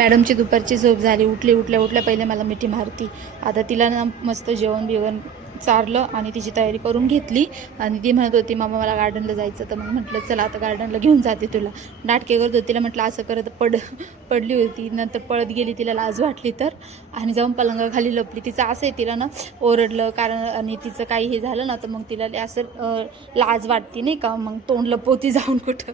मॅडमची दुपारची झोप झाली. उठल्या पहिले मला मिठी मारती. आता तिला ना मस्त जेवण बिवण चारलं आणि तिची तयारी करून घेतली आणि ती म्हणत होती मामा मला गार्डनला जायचं. तर मग म्हटलं चला आता गार्डनला घेऊन जाते तुला. नाटके करत होती. तिला म्हटलं असं करत पडली होती. नंतर पळत गेली. तिला लाज वाटली तर आणि जाऊन पलंगाखाली लपली. तिचं असं आहे तिला ना ओरडलं कारण आणि तिचं काही हे झालं ना तर मग तिला असं लाज वाटते नाही का. मग तोंड लपवती जाऊन कुठं.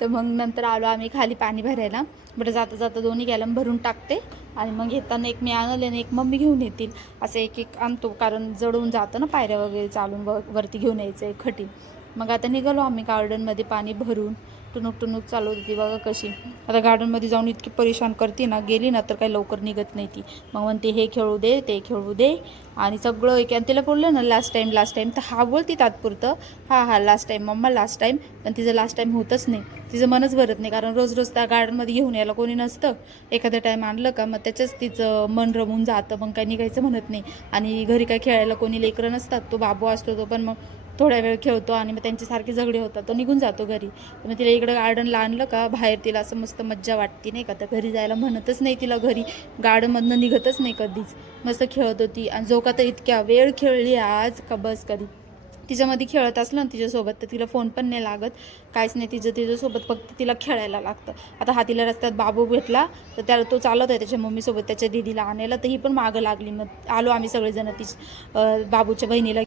तर मग नंतर आलो आम्ही खाली पाणी भरायला. बरं जाता जाता दोन्ही गॅलन भरून टाकते आणि मग येताना एक मी आणले आणि एक मम्मी घेऊन येतील. असं एक एक आणतो कारण जडून जातं ना पायऱ्या वगैरे चालून वरती घेऊन यायचं एक खटी. मग आता निघालो आम्ही गार्डनमध्ये पाणी भरून. टुणूक चालू होती बघा कशी. आता गार्डनमध्ये जाऊन इतकी परेशान करते ना. गेली ना तर काही लवकर निघत नाही ती. मग म्हणते हे खेळू दे ते खेळू दे आणि सगळं एक. आणि तिला बोललं ना लास्ट टाईम तर हा बोलती तात्पुरतं हा last time mamma last time. पण तिचं लास्ट टाईम होतच नाही. तिचं मनच भरत नाही कारण रोज त्या गार्डनमध्ये घेऊन यायला कोणी नसतं. एखाद्या टाईम आणलं का मग त्याच्याच तिचं मन रमून जातं. मग काही निघायचं म्हणत नाही. आणि घरी काय खेळायला कोणी लेकरं नसतात. तो बाबू असतो तो पण मग थोड्या वेळ खेळतो आणि मग त्यांच्यासारखे झगडे होतात. तो निघून जातो घरी. मग तिला इकडं गार्डनला आणलं का बाहेर तिला असं मस्त मज्जा वाटते नाही का. तर घरी जायला म्हणतच नाही तिला. घरी गार्डनमधनं निघतच नाही कधीच. मस्त खेळत होती आणि जो का तर इतक्या वेळ खेळली आज का बस कधी. तिच्यामध्ये खेळत असलं ना तिच्यासोबत तर तिला फोन पण नाही लागत काहीच नाही. तिच्यासोबत फक्त तिला खेळायला लागतं. आता हा तिला रस्त्यात बाबू भेटला तर त्याला तो चालत आहे त्याच्या मम्मीसोबत त्याच्या दीदीला आणायला. तर ही पण मागं लागली. मग आलो आम्ही सगळेजण बाबूच्या बहिणीला